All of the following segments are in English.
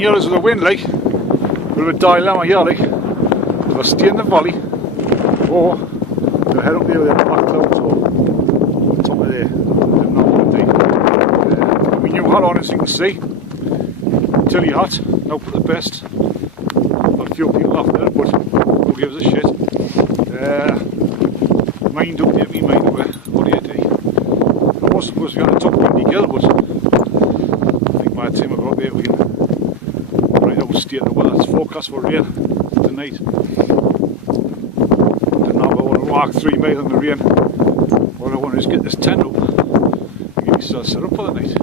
here is with the wind, like. Bit of a dilemma here, like. Do I stay in the valley or do I head up there with the black clouds on the top of there? My new hat on, as you can see. Tilly hat, now for the best. Got a few people laughing at it, but who gives a shit? Mind up there, me mind up there. What do you do? I was supposed to be on the top windy hill, but I think my team have got there. We can right out state of the weather. It's forecast for rain tonight. Didn't have I want to walk 3 miles in the rain. What I want is get this tent up and get myself set up for the night. I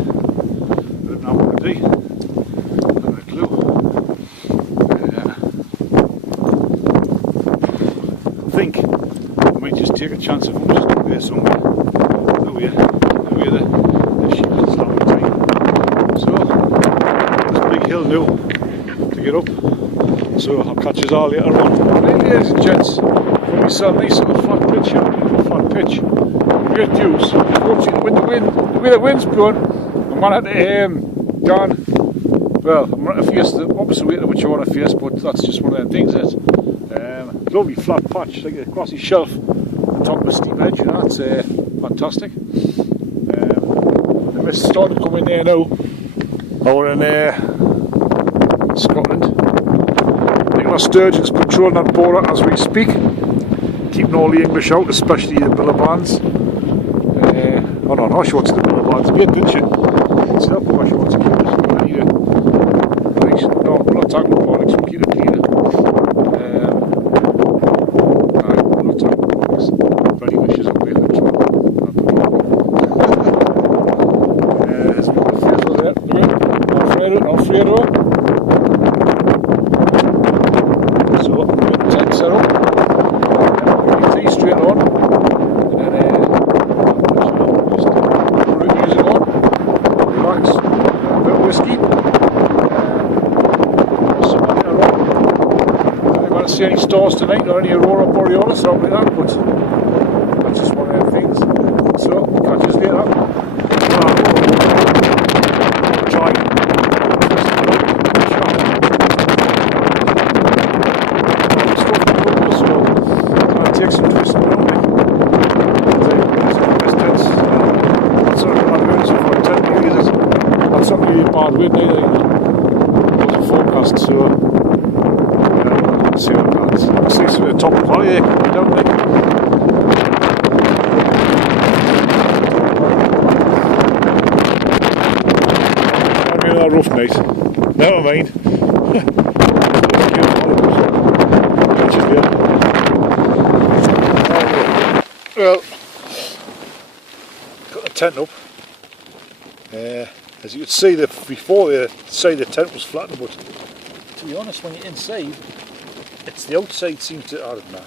didn't know what to do. I haven't a clue. I think I might just take a chance of them just up there somewhere. The sheep is slapping time. So, this big hill now to get up. So I'll catch us all later on. Right, ladies and gents, got myself a nice little flat pitch here. Flat pitch. Great views. Unfortunately, the way the wind's blowing, I'm going to have to down. Well, I'm going to face the opposite way to which I want to face, but that's just one of the things, isn't it? Lovely flat patch, like a grassy shelf on top of a steep edge, you know, that's fantastic. The mist starting to come in there now. Over in Scotland. Nicola Sturgeon's patrolling that border as we speak, keeping all the English out, especially the Billabans. Oh no, she wants the Billabans. Mate, didn't she? See that boy, she wants to keep it. No, we're not talking about politics, we'll keep it cleaner. We're not talking about politics. Very wishes up here. There's more fields there. Alfredo. So, we've got the tent set up. Tea straight on. And then, just put the music on. Relax. A bit of whiskey. See any stars tonight or any aurora borealis or something like that, but that's just one of the things. So, catch us later. Try. So, I'll take some twists and all like. That's not what I'm doing so for 10 years. That's not really bad wind either, you know. It was a forecast, so see what happens. It's nice to be at the top of the valley there, don't they? I'm in that rough night. Never mind. Well, got the tent up. As you could see, before they say the tent was flattened, but to be honest, when you're inside, it's the outside seems to, I don't know,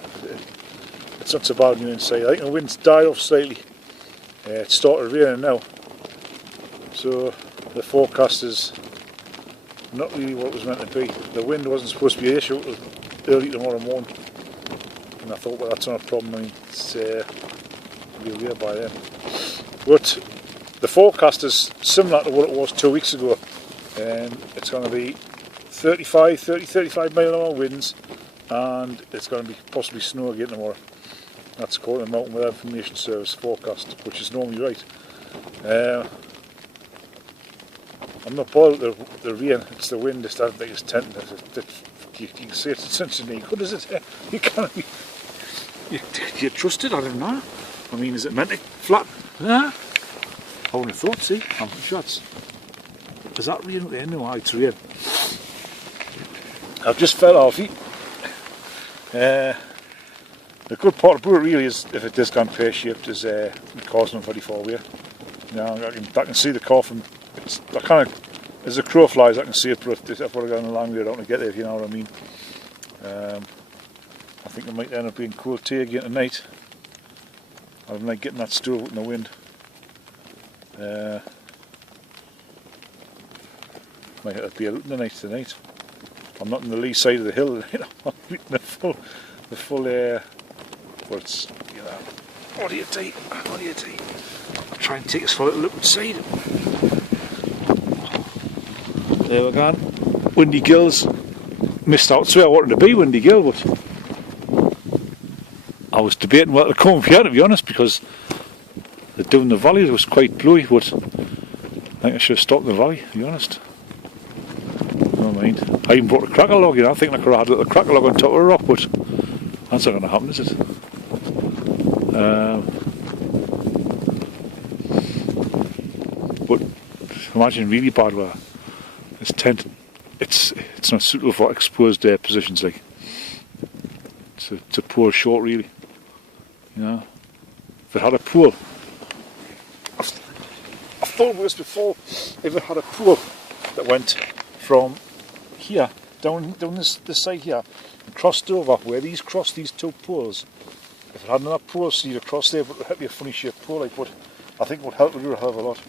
it's not so bad when you're inside. I think the wind's died off slightly. It started raining now. So the forecast is not really what it was meant to be. The wind wasn't supposed to be an issue until early tomorrow morning. And I thought, well, that's not a problem. I mean, it's we'll be here by then. But the forecast is similar to what it was 2 weeks ago. It's going to be 35 mile an hour winds, and it's going to be possibly snow again tomorrow. That's according to the Mountain Weather Information Service forecast, which is normally right. I'm not bothered with the rain, it's the wind that I don't think it's tempting. You can see it's essentially good, is it? You can't be. You trust it? I don't know. I mean, is it meant to flat? Nah. I wouldn't have thought, see? I'm sure it's. Is that rain at the end? No, it's rain. I've just fell off it. The good part about it really is if it does go pear-shaped is the car's not very far away. Now I can see the car from. I kind of, as the crow flies, I can see it, but I've got to go on a long way down to get there, if you know what I mean. I think it might end up being cool tea again tonight. I don't like getting that stool in the wind. Might have to be out in the night tonight. I'm not on the lee side of the hill tonight. I'm the full but it's, you know, what do you do? What do you do? I'll try and take us for a little look outside. There we're gone. Windy Gills missed out. So I wanted to be Windy Gill, but I was debating whether to come up here, to be honest, because down the valley it was quite blowy, but I think I should have stopped in the valley, to be honest. Never mind. I even brought a cracker log, you know. I think I could have had a little cracker log on top of a rock, but that's not going to happen, is it? But imagine really bad weather. This tent, it's not suitable for exposed positions, like. It's a poor shot, really. You know, if it had a pool, I've thought about this before. If it had a pool that went from here down this side here and crossed over where these cross these two pools, if it had another pool seat across there, but it would be a funny shaped pool, like, but I think it would help to do a hell of a lot.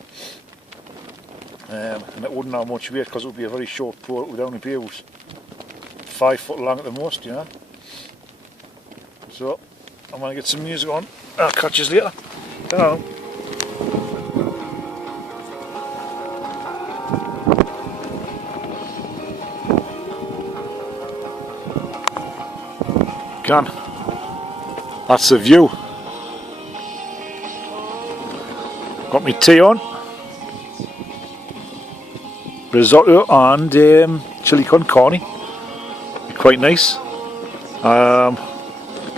And it wouldn't have much weight because it would be a very short pool. It would only be about 5 foot long at the most, you know. So I'm going to get some music on. I'll catch you later. Hello. Can. That's the view. Got my tea on. Risotto and chili con carne. Quite nice.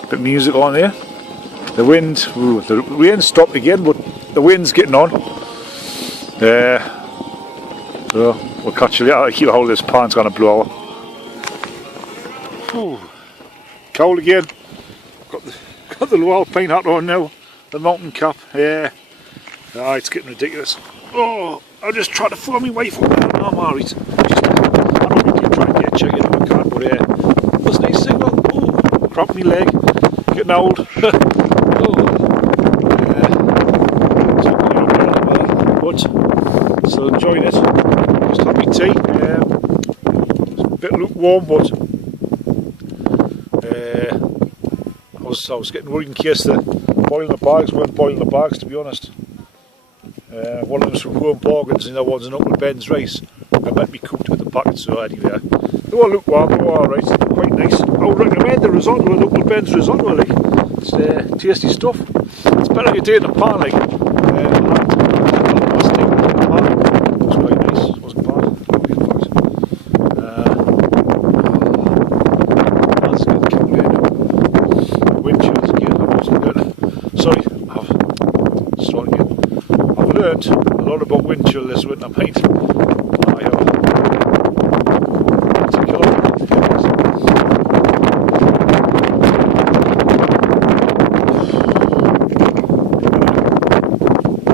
Bit of music on there. The wind stopped again, but the wind's getting on. So we'll catch you later. I keep a hold of this pan, it's going to blow over. Cold again. Got the low alpine hat on now. The mountain cap. It's getting ridiculous. Oh, I'll just try to throw my wife up there. I'm alright. I don't really try to get checked if I can, but that's a nice signal. Oh, cramp me leg. Getting old. But still enjoying it. Just had my tea. It's a bit lukewarm, but I was getting worried in case the boiling the bags weren't boiling the bags, to be honest. One of them's from Home Bargains and the other one's an Uncle Ben's rice. They meant me cooked with the packet, so anyway. They all look warm, they were alright, quite nice. I would recommend the risotto with Uncle Ben's risotto, like. It's tasty stuff. It's better if you do it in a pan, like. It was quite nice, it wasn't bad. In fact. That's getting cold here now. Wind chills again, I wasn't good. Sorry, start again. I've learned a lot about wind chill this winter, mate. I have. It's a killer.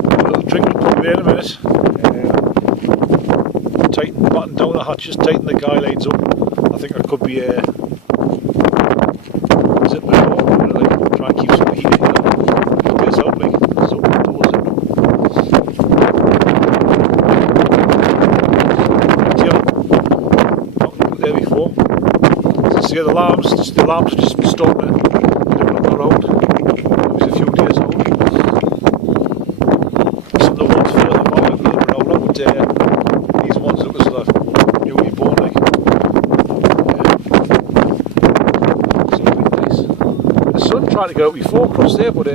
A little drink will put me in a minute. Button down the hatches, tighten the guy lines up. I think I could be zipping it over, like, try and keep some heat in there. Keep this out, like, so doors in. There before. See the alarms have just been stopping. They don't look around. It was a few days old. Some of the ones further on, but these ones look as though they're newly born, like. So quite nice. The sun tried to get out before across there, but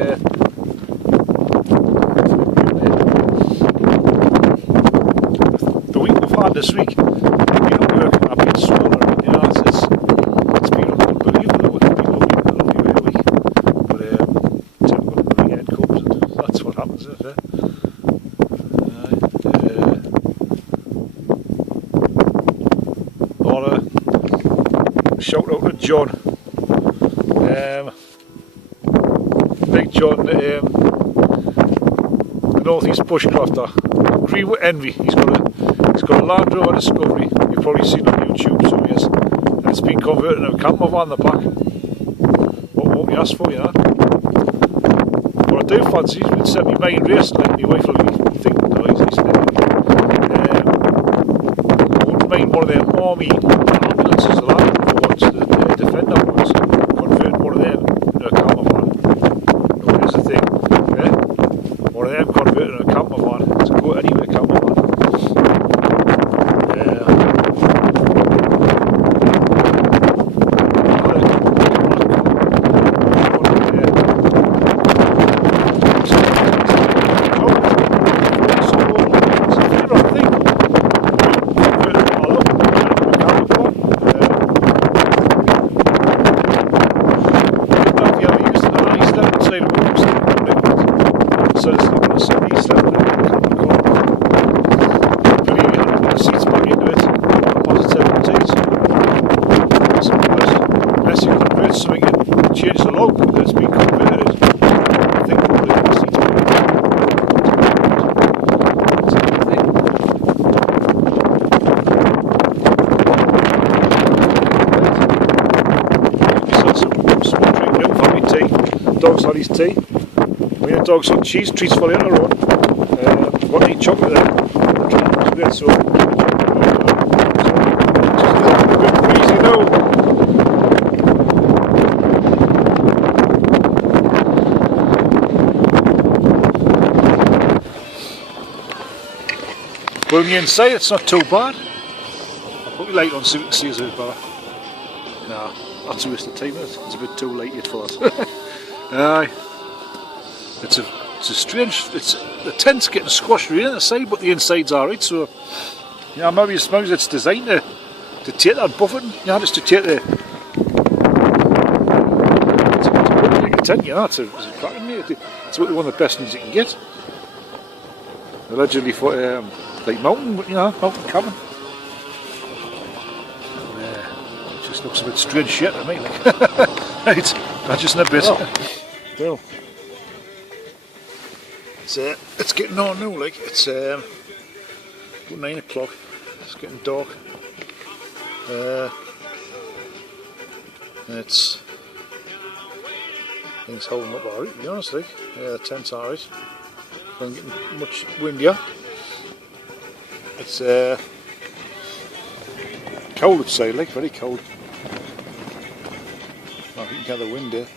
the week we've had this week, I've been swollen, you know, it's been unbelievable. It's been a lovely week. But typical weekend comes and that's what happens, isn't it? Shout out to John, Big John, the North East bushcrafter. Green with envy. He's got a Land Rover Discovery. You've probably seen on YouTube, so he is, and it's been converted into a camper van in the back. What won't you ask for, you know? What I do fancy is we'd set me mind racing, like my wife will be thinking, oh, he's nice and I wouldn't mind one of them army ambulances, the Land Rover ones, the Defender ones, converting one of them into a camper van. No, here's the thing, yeah? One of them converted into a camper van, it's a go anywhere camper van. tea. We had dogs on cheese, treats for later on. Got any chocolate there. Great, so just a little bit breezy now. Well, on the inside it's not too bad. I'll put the light on so we can see us a bit better. No, that's a waste of time. It's a bit too late yet for us. Aye. It's a strange. The tent's getting squashed really inside, but the inside's alright. So, yeah, maybe it's designed to take that buffeting. Yeah, just to take the. It's a good tent, you know. It's cracking, mate. It's one of the best ones you can get. Allegedly for like mountain cabin. It just looks a bit strange shit to me. Like. Right, that's just in a bit. Well. It's getting on now, like it's about 9 o'clock. It's getting dark. Things holding up alright, to be honest. Like, yeah, the tent's alright. Not getting much windier. It's cold outside, like very cold. I think you can get the wind there,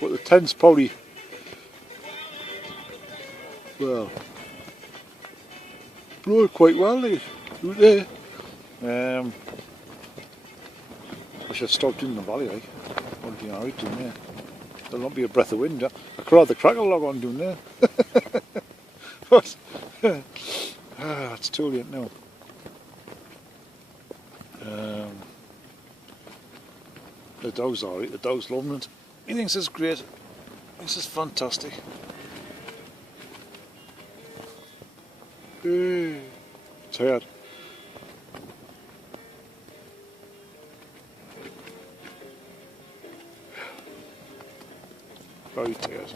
but the tent's probably. Well, blowing quite well out there. I should stop doing the valley, like. What do you know, doing there? There'll not be a breath of wind. I could have the crackle log on doing there. But it's too late now. The dog's alright. The dog's loving it. He thinks it's great. This is fantastic. Tired. Very tired.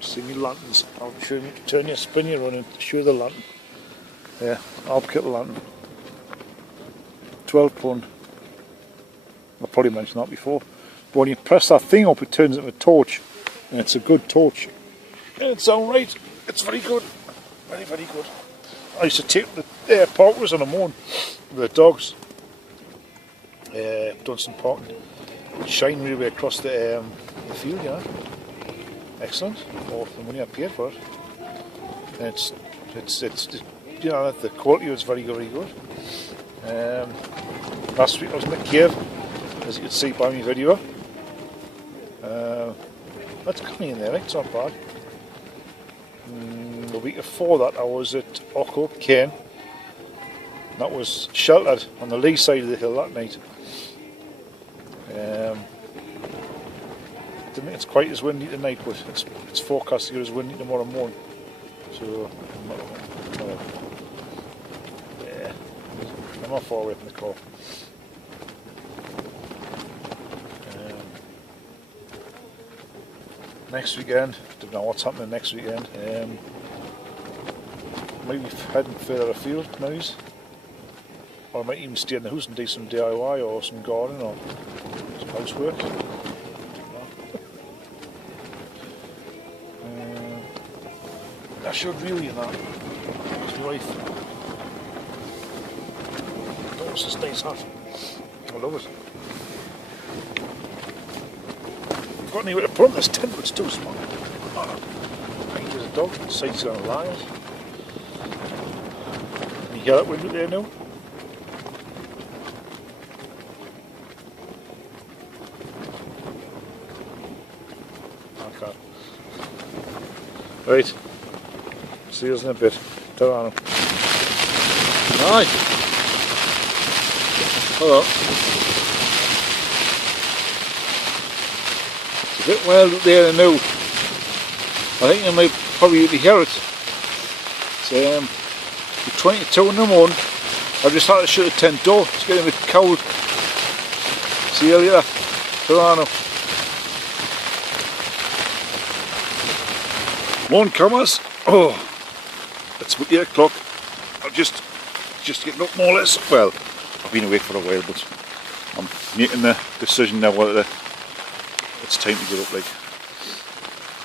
See me lanterns. I'll show you, turn your spin you on and show you the lantern. Yeah, Upper Coquetdale lantern. £12. I've probably mentioned that before. But when you press that thing up, it turns into a torch, and it's a good torch. And it's alright. It's very good. Very, very good. I used to take the parkers on the morning with the dogs. Done some parking. It shine really way across the field, you know. Excellent. For the money I paid for it. And it's you know, the quality was very, very good. Last week I was in the cave, as you can see by my video. That's coming in there, right? It's not bad. The week before that I was at Upper Coquetdale. That was sheltered on the lee side of the hill that night. I don't think it's quite as windy tonight, but it's forecast to get as windy tomorrow morning. So yeah, I'm not far away from the car. Next weekend, don't know what's happening next weekend. Maybe heading further afield, maybe. Or I might even stay in the house and do some DIY or some gardening or some housework. I should really, you know. It's my wife. Oh, it's this nice hat. I love it. I've got anywhere to put on this tent, but it's too small. Oh, I think there's a dog. The side's going to lie. Can you hear that window there now? I can't. Right. See you in a bit. Ta-ra. Right. Hello. It's a bit wild out there now. I think you might probably hear it. It's 22 in the morning. I've just had to shut the tent door. It's getting a bit cold. See you later. Ta-ra. Morning, comers. Oh. It's 8 o'clock. I'm just getting up more or less. Well, I've been awake for a while, but I'm making the decision now whether to it's time to get up. Like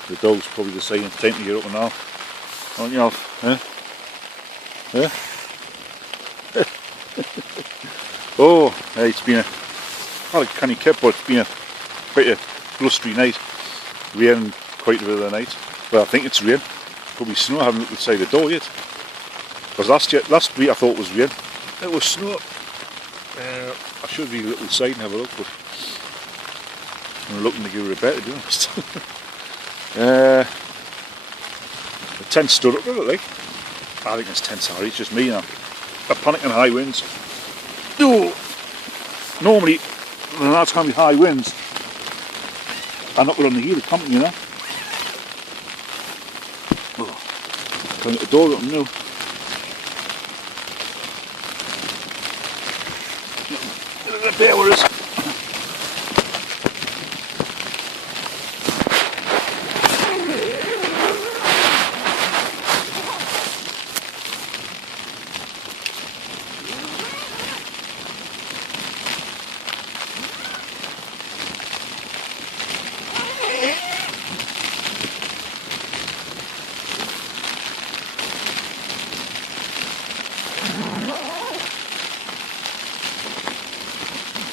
the dog's probably the same. It's time to get up now, aren't you, Alf? Eh? Oh, it's been not a canny kip, but it's been quite a blustery night. Rain quite a bit of the night. Well, I think it's rain. Probably snow. I haven't looked outside the door yet. Because last week I thought it was rain. It was snow. I should be a little outside and have a look, but I'm looking to give her a better, to be honest. The tent stood up, doesn't it, like? I think it's tent, sorry, it's just me now. A panic and high winds. Oh! Normally, when that's going to be high winds, I'm not going to hear the company, you know. Oh, can't get the door open now. Bear with us.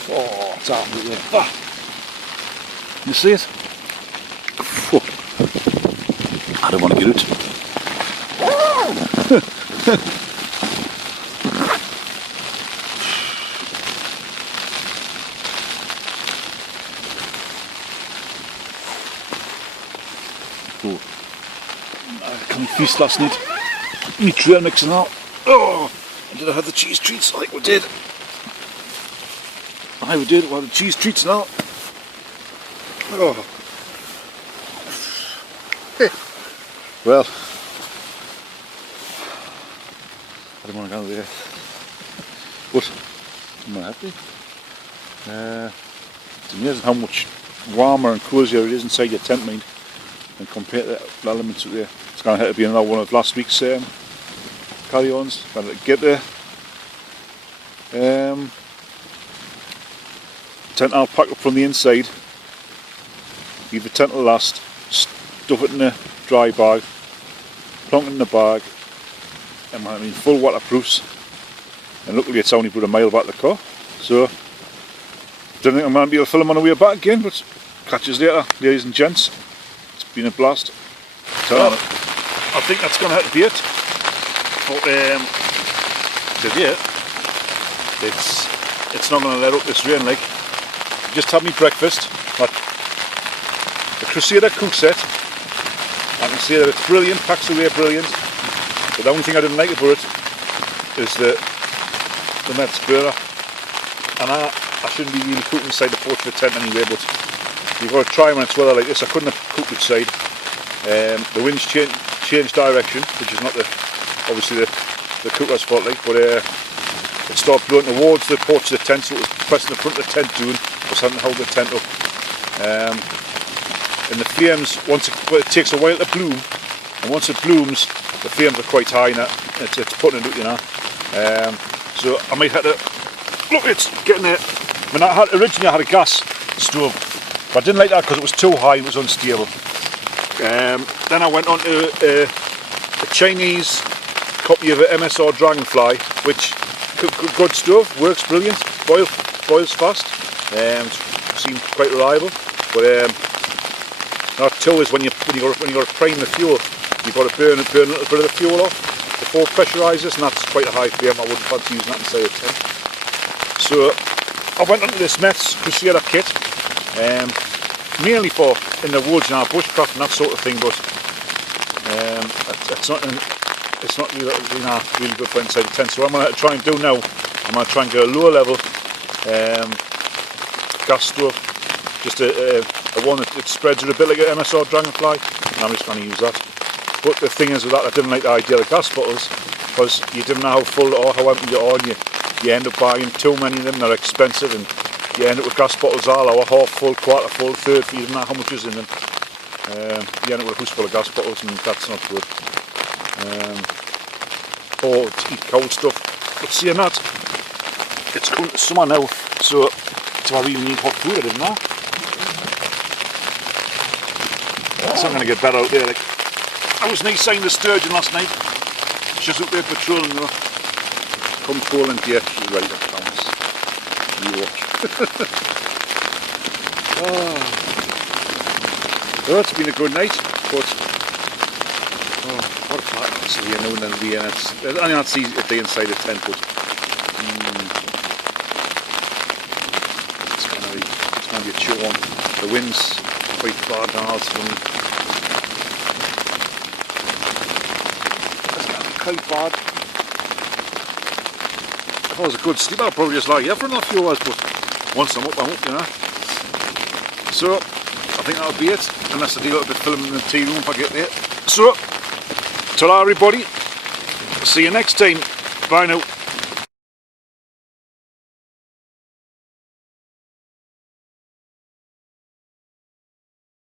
Oh, it's out there. Ah. You see it? Oh. I don't want to get out. Oh. I can't feast last night. Me trail mixing out. Oh, did I have the cheese treats like we did? I did it while the cheese treats now. Oh. Well, I don't want to go there, but I'm happy. It's amazing how much warmer and cozier it is inside your tent, mind, and compared to the elements out there. It's going to have to be another one of last week's carry-ons. Got to get there. Tent I'll pack up from the inside, leave the tent to last, stuff it in a dry bag, plonk it in the bag, and I mean full waterproofs, and luckily it's only about a mile back to the car, so don't think I'm going to be able to film on the way back again, but catch us later, ladies and gents. It's been a blast. Well, I think that's going to have to be it, but today it's not going to let up this rain. Like, just had me breakfast, but the Crusader cook set. I can say that it's brilliant, packs away brilliant, but the only thing I didn't like about it is the Mets burner, and I shouldn't be really cooking inside the porch of the tent anyway, but you've got to try when it's weather like this. I couldn't have cooked outside. The wind's changed direction, which is not obviously the cooker's fault, like, but it started blowing towards the porch of the tent, so it was pressing the front of the tent doing, was having to hold the tent up. And the flames, it takes a while to bloom, and once it blooms, the flames are quite high, and it's putting it out, you know. So I might have to, look, it's getting there. I mean, originally I had a gas stove, but I didn't like that because it was too high, it was unstable. Then I went on to a Chinese copy of an MSR Dragonfly, which good stove, works brilliant, boils fast, seems quite reliable. But that too is when you got to prime the fuel, you've got to burn a little bit of the fuel off before it pressurizes, and that's quite a high flame. I wouldn't fancy using that inside a tent. So I went onto this Mets Crusader kit, mainly for in the woods, you know, bushcraft and that sort of thing, but it's not really good for inside the tent. So what I'm going to try and do now, I'm going to try and get a lower level gas stove, just a one that spreads it a bit like an MSR Dragonfly, and I'm just going to use that. But the thing is with that, I didn't like the idea of gas bottles, because you didn't know how full or how empty you are, and you end up buying too many of them. They're expensive, and you end up with gas bottles all hour, half full, quarter full, third full. You don't know how much is in them. You end up with a house full of gas bottles, and that's not good. Or to eat cold stuff. But seeing that, it's coming to summer now, so do I really need hot food? I didn't know. It's not going to get better out there. Like, I was nice seeing the sturgeon last night. She's out there patrolling though. Come calling to you. She's right up counts. You watch. Oh, it's been a good night, but what a flat it's here now and then at the end. I can't see it the inside the tent, but it's gonna be a chill one. The wind's quite far down, it's gonna be quite bad. If I was a good sleep, I'd probably just lie here for another few hours, but once I'm up, you know. So, I think that'll be it, unless I do a little bit of filming in the tea room if I get there. So, ta-ra everybody, see you next time, bye now.